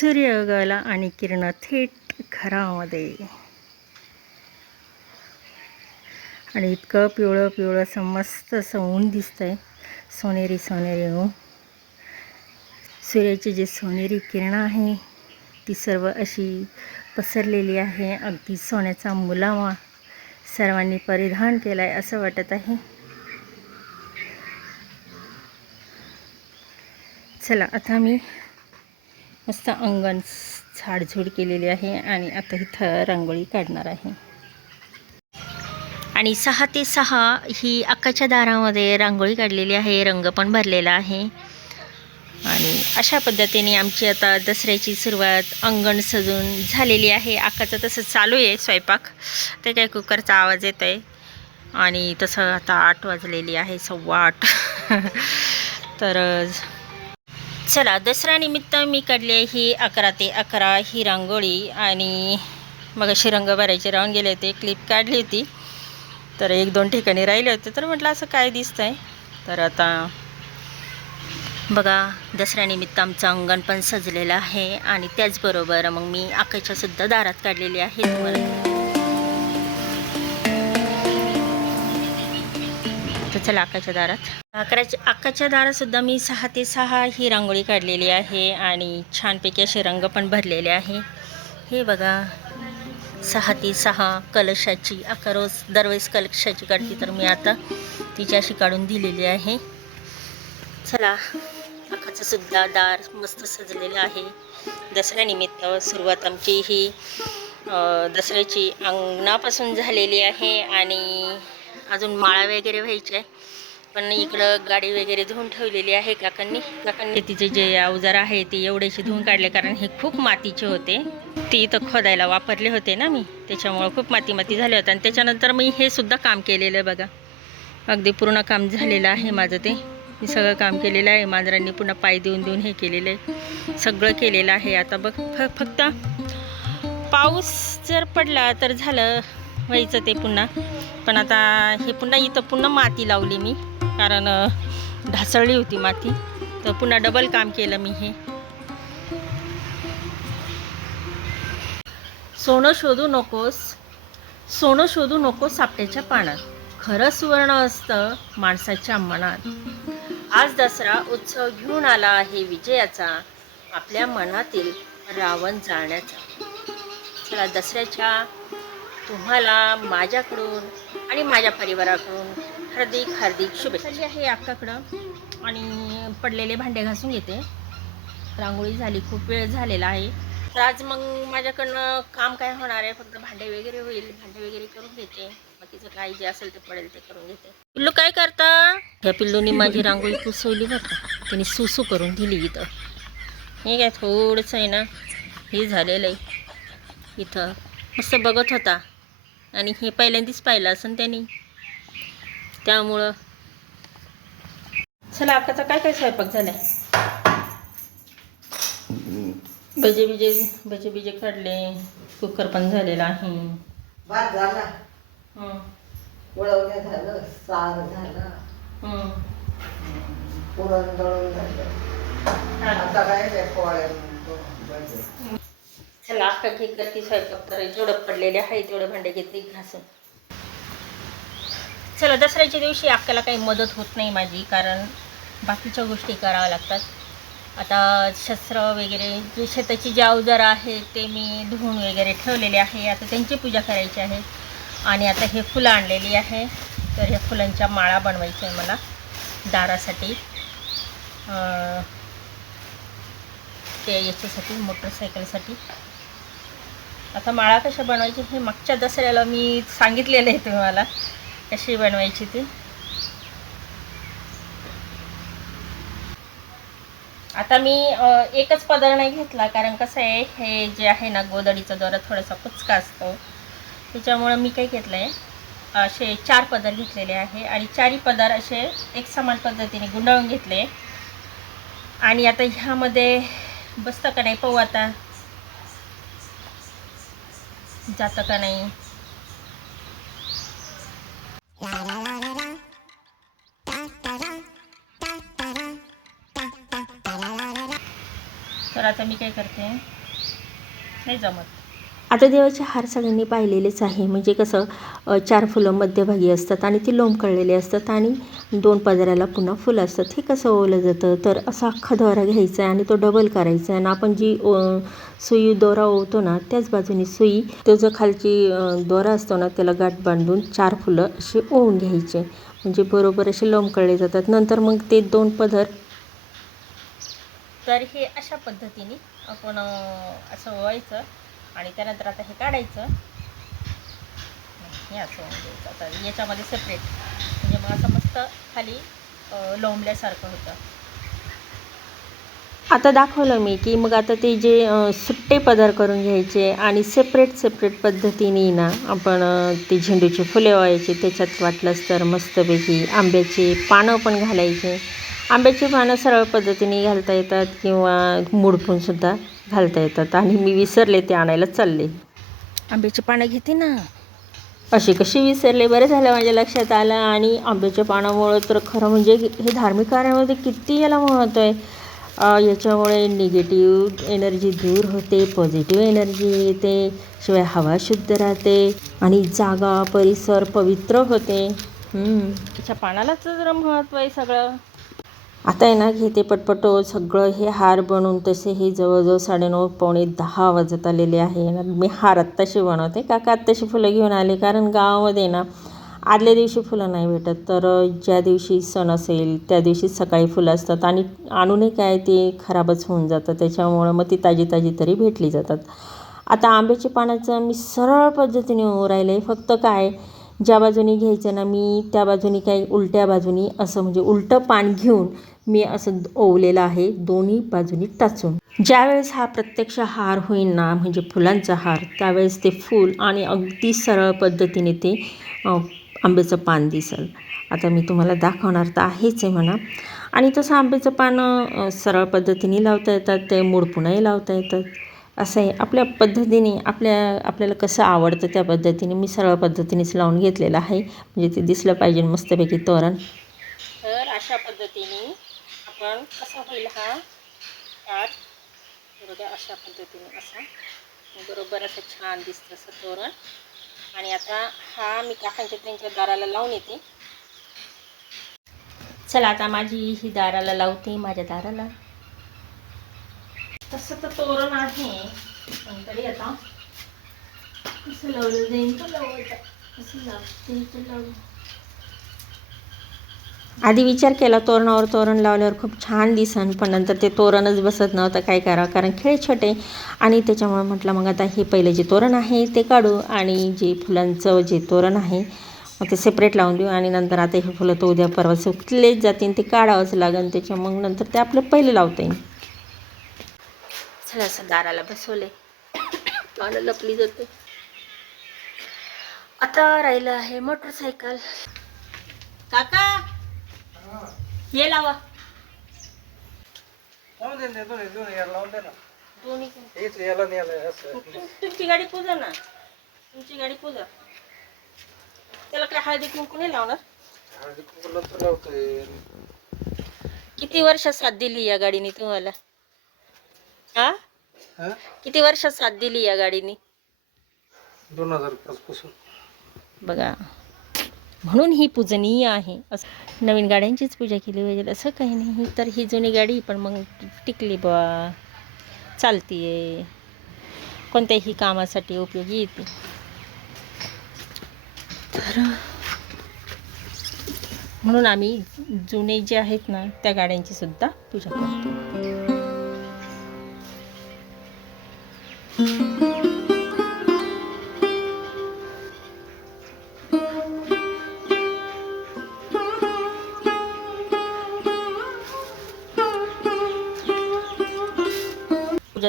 सूर्य उगवला आणि किरण थेट घरामध्ये. आणि इतकं पिवळं पिवळं असं मस्त असं ऊन दिसतंय. सोनेरी सोनेरी ऊन सूर्याची जी सोनेरी किरणं आहे ती सर्व अशी पसरलेली आहे. अगदी सोन्याचा मुलामा सर्वांनी परिधान केला आहे असं वाटत आहे. चला आता मी मस्त अंगण झाडझूड केलेली आहे आणि आता इथं रांगोळी काढणार आहे. आणि सहा ते सहा ही अक्काच्या दारामध्ये रांगोळी काढलेली आहे रंग पण भरलेला आहे. आणि अशा पद्धतीने आमची आता दसऱ्याची सुरुवात अंगण सजून झालेली आहे. अक्काचं तसं चालू आहे स्वयंपाक. ते काय कुकरचा आवाज येतो आहे आणि तसं आता आठ वाजलेली आहे सव्वा आठ. तर चला दसऱ्यानिमित्त मी काढली आहे ही अकरा ते अकरा ही रांगोळी आणि मग अशी रंग भरायचे राहून गेले होते क्लिप काढली होती. तर एक दोन ठिकाणी राहिले होते तर म्हटलं असं काय दिसतं आहे तर आता बघा दसऱ्यानिमित्त आमचं अंगण पण सजलेलं आहे आणि त्याचबरोबर मग मी आकाच्यासुद्धा दारात काढलेली आहे. तुम्हाला चला अक्काच्या दारात. अकराच्या अक्काच्या दारातसुद्धा मी सहा ते सहा ही रांगोळी काढलेली आहे आणि छानपैकी असे रंग पण भरलेले आहे. हे बघा सहा ते सहा कलशाची अक्का रोज दरवेळेस कलशाची काढते तर मी आता तिची अशी काढून दिलेली आहे. चला अक्काचं सुद्धा दार मस्त सजलेलं आहे. दसऱ्यानिमित्त सुरुवात आमची ही दसऱ्याची अंगणापासून झालेली आहे आणि अजून माळा वगैरे व्हायचे. आहे पण इकडं गाडी वगैरे धुवून ठेवलेली आहे काकांनी. काकांनी तिचे जे अवजार आहे ते एवढेसे धुवून काढले कारण हे खूप मातीचे होते. ती इथं खोदायला वापरले होते ना मी. त्याच्यामुळं खूप माती माती झाले होते. आणि त्याच्यानंतर मी हे सुद्धा काम केलेलं आहे बघा. अगदी पूर्ण काम झालेलं आहे माझं ते. मी सगळं काम केलेलं आहे. मांजरांनी पुन्हा पाय देऊन देऊन हे केलेलं आहे. सगळं केलेलं आहे. आता बघ फ फक्त पाऊस जर पडला तर झालं व्हायचं ते पुन्हा. पण आता हे पुन्हा इथं पुन्हा माती लावली मी. कारण ढासळली होती माती. तर पुन्हा डबल काम केलं मी हे. सोनं शोधू नकोस. सोनं शोधू नकोस सापट्याच्या पानात. खरं सुवर्ण असतं माणसाच्या मनात. आज दसरा उत्सव घेऊन आला आहे विजयाचा. आपल्या मनातील रावण जाळण्याचा. चला दसऱ्याच्या तुम्हाला माझ्याकडून आणि माझ्या परिवाराकडून हार्दिक हार्दिक शुभेच्छा. जी आहे अक्काकडं आणि पडलेले भांडे घासून घेते. रांगोळी झाली खूप वेळ झालेला आहे. तर आज मग माझ्याकडनं काम काय होणार आहे? फक्त भांडे वगैरे होईल. भांडे वगैरे करून घेते. बाकीचं काय जे असेल ते पडेल ते करून घेते. पिल्लू काय करता? ह्या पिल्लूनी माझी रांगोळी पुसवली बरं का. त्यांनी सुसू करून दिली इथं. हे काय थोडंसं आहे ना. हे झालेलं आहे. इथं. मस्त बघत होता. आणि हे पहिल्यांदाच पाहिलं असं त्यांनी. त्यामुळं. चला आकाचा काय काय स्वयंपाक झालाय? भजे बिजे भजे बिजे काढले. कुकर पण झालेला आहे. भात झाला. वळवण्या झालं सार झालं. पुरण दळून झालं. आता काय पोळ्या. चला आता घे करते स्वयंपाक तर जेवढं पडलेले आहे तेवढे भांडे घेते घासून. चला दसऱ्याच्या दिवशी अक्काला काही मदत होत नाही माझी कारण बाकीच्या गोष्टी कराव्या लागतात. आता शस्त्र वगैरे जे शेताची जे अवजारं आहेत ते मी धुवून वगैरे ठेवलेले आहे. आता त्यांची पूजा करायची आहे. आणि आता हे फुलं आणलेली आहे. तर ह्या फुलांच्या माळा बनवायच्या आहे मला दारासाठी. ते याच्यासाठी मोटरसायकलसाठी. आता माळा कशा बनवायची हे मागच्या दसऱ्याला मी सांगितलेलं आहे तुम्हाला कशी बनवायची ती. आता मी एकच पदर नाही घेतला कारण कसं आहे हे जे आहे ना गोदडीचा दोरा थोडासा कुचका असतो. त्याच्यामुळं मी काय घेतलं आहे असे चार पदर घेतलेले आहे आणि चारही पदर असे एक समान पद्धतीने गुंडाळून घेतले. आणि आता ह्यामध्ये बसतं का नाही पाहू आता. जातं का नाही तर तर आता मी काय करते? नाही जमत. आता देवाचे हार सगळ्यांनी पाहिलेलेच आहे. म्हणजे कसं चार फुलं मध्यभागी असतात आणि ती लोंबकळलेली असतात आणि दोन पदराला पुन्हा फुलं असतात हे कसं ओवलं जातं? तर असा अख्खा दोरा घ्यायचा आहे आणि तो डबल करायचा आहे. आणि आपण जी सुई दोरा ओवतो ना त्याच बाजूने सुई तो जो खालची दोरा असतो ना त्याला गाठ बांधून चार फुलं असे ओवून घ्यायचे म्हणजे बरोबर असे लोंबकळले जातात. नंतर मग ते दोन पदर तर हे अशा पद्धतीने आपण असं ओवायचं आणि त्यानंतर आता हे काढायचं. हे असं आता याच्यामध्ये सेपरेट म्हणजे मग असं मस्त खाली लोंबल्यासारखं होतं. आता दाखवलं मी की मग आता ते जे सुट्टे पदार्थ करून घ्यायचे आणि सेपरेट सेपरेट पद्धतीने ना आपण ते झेंडूचे फुले व्हायचे त्याच्यात वाटलंच तर मस्तपैकी आंब्याचे पानं पण घालायचे. आंब्याची पानं सरळ पद्धतीने घालता येतात किंवा मुडपूनसुद्धा घालता येतात आणि मी विसरले ते आणायला चालले. आंब्याची पानं घेते ना. अशी कशी विसरले? बरं झालं माझ्या लक्षात आलं आणि आंब्याच्या पानामुळं तर खरं म्हणजे हे धार्मिक कार्यामध्ये किती याला महत्त्व आहे? याच्यामुळे निगेटिव्ह एनर्जी दूर होते पॉझिटिव्ह एनर्जी येते शिवाय हवा शुद्ध राहते आणि जागा परिसर पवित्र होते. त्याच्या पानालाच जरा महत्त्व आहे सगळं. आता आहे ना घेते पटपटो सगळं हे हार बनवून तसे हे जवळजवळ साडेनऊ पावणे दहा वाजत आलेले आहे. ना मी हार आत्ताशी बनवते. काका आत्ताशी फुलं घेऊन आले कारण गावामध्ये ना आदल्या दिवशी फुलं नाही भेटत. तर ज्या दिवशी सण असेल त्या दिवशी सकाळी फुलं असतात आणि आणूनही काय ते खराबच होऊन जातं. त्याच्यामुळं मग ती ताजी ताजी तरी भेटली जातात. आता आंब्याच्या पानाचं मी सरळ पद्धतीने राहिलं आहे फक्त काय ज्या बाजूनी घ्यायचं ना मी त्या बाजूनी काही उलट्या बाजूनी असं म्हणजे उलटं पान घेऊन मी असं ओवलेलं आहे दोन्ही बाजूनी टाचून. ज्यावेळेस हा प्रत्यक्ष हार होईल ना म्हणजे फुलांचा हार त्यावेळेस ते फूल आणि अगदी सरळ पद्धतीने ते आंब्याचं पान दिसेल. आता मी तुम्हाला दाखवणार तर आहेच आहे म्हणा. आणि तसं आंब्याचं पानं सरळ पद्धतीने लावता येतात ते मुडपुणाही लावता येतात. असं आहे आपल्या पद्धतीने आपल्या आपल्याला कसं आवडतं त्या पद्धतीने मी सरळ पद्धतीनेच लावून घेतलेलं आहे. म्हणजे ते दिसलं पाहिजे मस्तपैकी तोरण. तर अशा पद्धतीने आपण कसा होईल हा हार बघा अशा पद्धतीने असा. बरोबर असं छान दिसतं असं तोरण. आणि आता हा मी काकांच्या त्यांच्या दाराला लावून येते. चला आता माझी ही दाराला लावते माझ्या दाराला. तसं तर तोरण आहे. पण तरी आता कसं लावलं जाईल तर लावायचं. कसं लावते तर आधी विचार केला तोरणावर तोरण लावल्यावर खूप छान दिसन पण नंतर ते तोरणच बसत नव्हतं. काय करावं? कारण खेळ छोटे. आणि त्याच्यामुळे म्हटलं मग आता हे पहिलं जे तोरण आहे ते काढू आणि जे फुलांचं जे तोरण आहे मग ते सेपरेट लावून देऊ. आणि नंतर आता हे फुलं तर उद्या परवा सुकलेच जातील. ते काढावंच लागेल त्याच्या मग नंतर ते आपलं पहिलं लावता येईल चला असं दाराला बसवले. मला लपली जाते आता राहिलं आहे मोटरसायकल काका ये लावा. तुमची गाडी पूजा ना. तुमची गाडी पूजा. त्याला काय हळदी कुंकू नाही लावणार? हळदी किती वर्षात साथ दिली या गाडीने तुम्हाला? हा? हा? किती वर्षात साथ दिली या गाडीने? दोन हजार पाच पासून बघा. म्हणून ही पूजनीय आहे. असं नवीन गाड्यांचीच पूजा केली पाहिजे. असं काही नाही. तर ही जुनी गाडी पण मग टिकली बा. चालतीये. कोणत्याही कामासाठी उपयोगी येते. तर म्हणून आम्ही जुने जे आहेत ना त्या गाड्यांची सुद्धा पूजा करतो.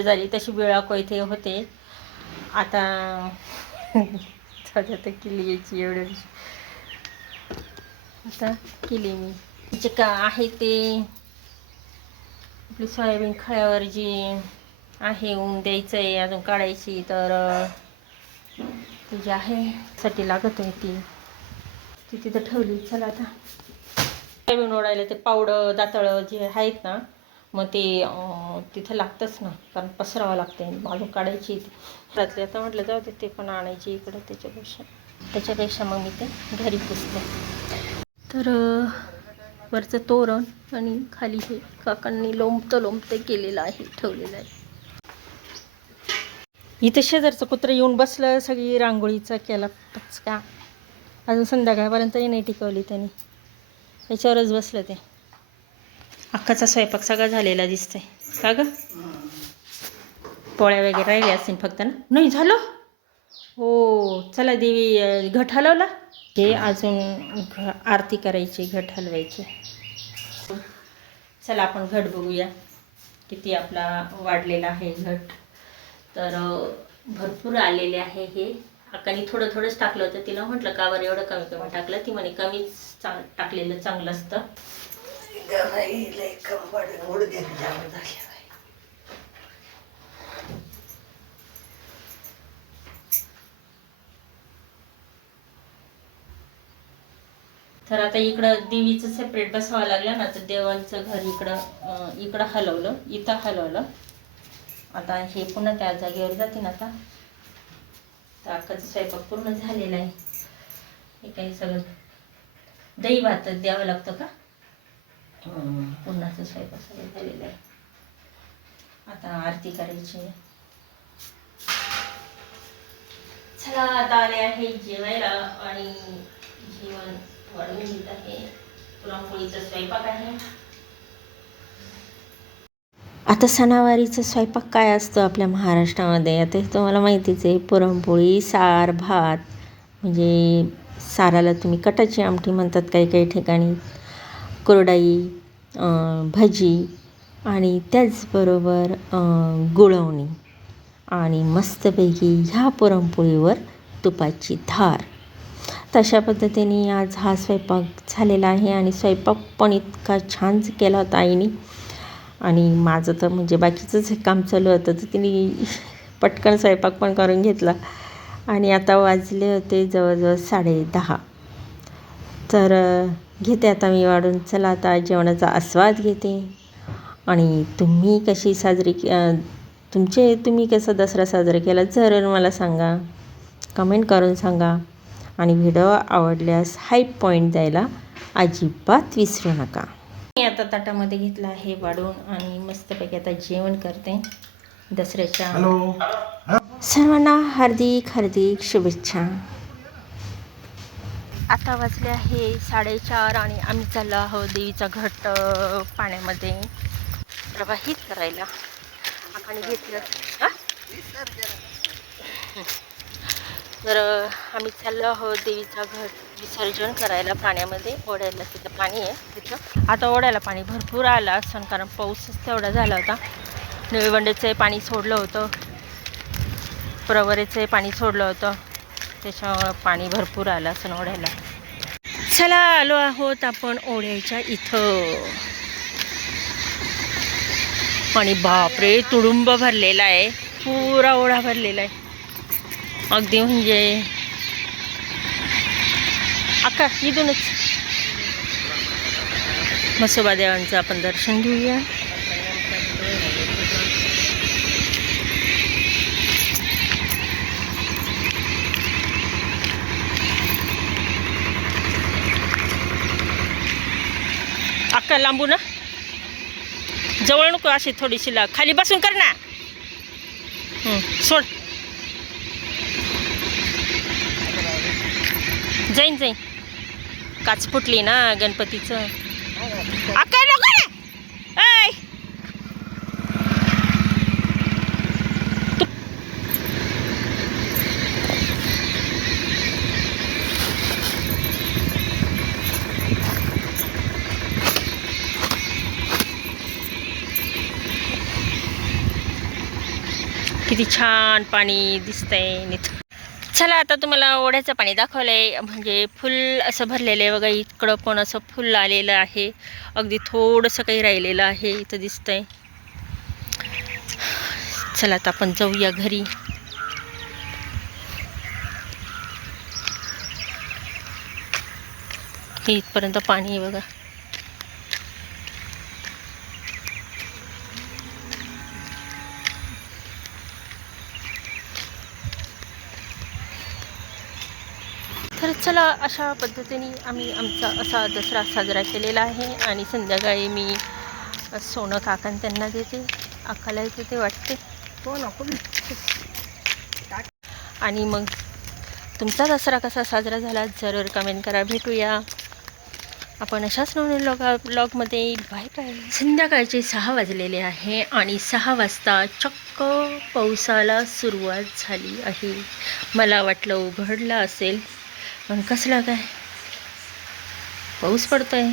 पूजा झाली तशी बिळाको इथे होते. आता सध्या तर केली याची एवढ्या आता केली मी. जे का आहे ते आपली सोयाबीन खळ्यावर जी आहे ऊन द्यायचं आहे अजून काढायची तर ती जी आहे साठी लागत आहे ती. ती तिथं ठेवली. चला आता. सोयाबीन ओढायला ते पावडं दातळं जे आहेत ना मग ते तिथं लागतंच ना कारण पसरावं लागते बाजू काढायची. रात्री आता म्हटलं जाऊ दे ते पण आणायची इकडं त्याच्यापेक्षा. त्याच्यापेक्षा मग मी ते घरी पुसते. तर वरचं तोरण आणि खाली हे काकांनी लोंबतं लोंबतं केलेलं आहे ठेवलेलं आहे. इथं शेजारचं कुत्रं येऊन बसलं सगळी रांगोळीचा केला पचका अजून संध्याकाळपर्यंतही नाही टिकवली त्यांनी. याच्यावरच बसलं ते. अख्खाचा स्वयंपाक सगळा झालेला दिसतंय. का ग? पोळ्या वगैरे राहिल्या असतील फक्त ना? नाही झालो? हो चला देवी घट हलवला. ते अजून आरती करायची घट हलवायची. चला आपण घट बघूया. किती आपला वाढलेला आहे घट. तर भरपूर आलेले आहे हे. अकानी थोडं थोडंच टाकलं होतं तिला. म्हटलं का बरं एवढं कमी कमी टाकलं. ती म्हणे कमीच चांग टाकलेलं चांगलं असतं. तर आता इकडं देवीचं सेपरेट बसावं लागलं ना तर देवांचं घर इकडं इकडं हलवलं इथं हलवलं. आता हे पुन्हा त्या जागेवर जाते ना आता. तर अक्काचा स्वयंपाक पूर्ण झालेला आहे. हे काही सगळं दही भात द्यावं लागतं का? पूर्णाचा स्वयंपाक सगळं झालेला आहे. आता आरती करायची. चला आता आले आहे जेवायला आणि जेवण वाढवून घेत आहे. पुरणपोळीचा स्वयंपाक आहे. आता सणावारीचा स्वयंपाक काय असतो आपल्या महाराष्ट्रामध्ये? आता हे तुम्हाला माहितीच आहे पुरणपोळी सार भात म्हणजे साराला तुम्ही कटाची आमटी म्हणतात काही काही ठिकाणी. कोरडाई भजी आणि त्याचबरोबर गुळवणी आणि मस्तपैकी ह्या पुरणपोळीवर तुपाची धार. तशा पद्धतीने आज हा स्वयंपाक झालेला आहे आणि स्वयंपाक पण इतका छान केला होता आईने. आणि माझं तर म्हणजे बाकीचंच हे काम चालू होतं तर तिने पटकन स्वयंपाक पण करून घेतला. आणि आता वाजले होते जवळजवळ साडे दहा. तर घेते आता मी वाढून. चला आता जेवणाचा आस्वाद घेते. आणि तुम्ही कशी साजरी तुमचे तुम्ही कसं दसरा साजरा केला जरूर मला सांगा. कमेंट करून सांगा. आणि व्हिडिओ आवडल्यास हाईप पॉईंट द्यायला अजिबात विसरू नका. मी आता ताटामध्ये घेतलं आहे वाढून आणि मस्तपैकी आता जेवण करते. दसऱ्याच्या सर्वांना हार्दिक हार्दिक शुभेच्छा. आता वाजले आहे साडेचार आणि आम्ही चाललो आहोत देवीचा घट पाण्यामध्ये. प्रवाहित करायला. आपण घेतलं. तर आम्ही चाललो आहोत देवीचा घट. विसर्जन करायला पाण्यामध्ये. ओढायला तिथं पाणी आहे तिथं. आता ओढायला पाणी भरपूर आलं असं कारण पाऊसच तेवढा झाला होता. निळवंडेचं पाणी सोडलं होतं. प्रवरेचं पाणी सोडलं होतं. त्याच्यामुळं पाणी भरपूर आलं असं ओढ्याला. चला आलो आहोत आपण ओढ्याच्या इथं. आणि बापरे तुडुंब भरलेला आहे. पुरा ओढा भरलेला आहे. अगदी म्हणजे अक्का इथूनच. मसोबा देवांचं आपण दर्शन घेऊया. का लांबू ना? जवळ नको अशी थोडीशी ला खाली बसून कर ना. सोड. जाईन जाईन. काच फुटली ना गणपतीचं. अक्का नको ना ऐ किती छान पाणी दिसतंय निथ चला आता तुम्हाला ओढ्याचं पाणी दाखवलंय. म्हणजे फुल असं भरलेलं आहे बघा इकडं पण असं फुल आलेलं आहे. अगदी थोडंसं काही राहिलेलं आहे इथं दिसतंय. चला आता आपण जाऊया घरी. इथपर्यंत पाणी आहे बघा. चला अशा पद्धतीने आम्ही आमचा असा दसरा साजरा केलेला आहे आणि संध्याकाळी मी सोनं काकान त्यांना देते अक्काला येते ते वाटते. तो नको आणि मग तुमचा दसरा कसा साजरा झाला जरूर कमेंट करा. भेटूया. आपण अशाच नवीन ब्लॉग ब्लॉगमध्ये बाय बाय संध्याकाळचे सहा वाजलेले आहे आणि सहा वाजता चक्क पावसाला सुरुवात झाली आहे. मला वाटलं उघडला असेल. पण कसलं काय? पाऊस पडतो आहे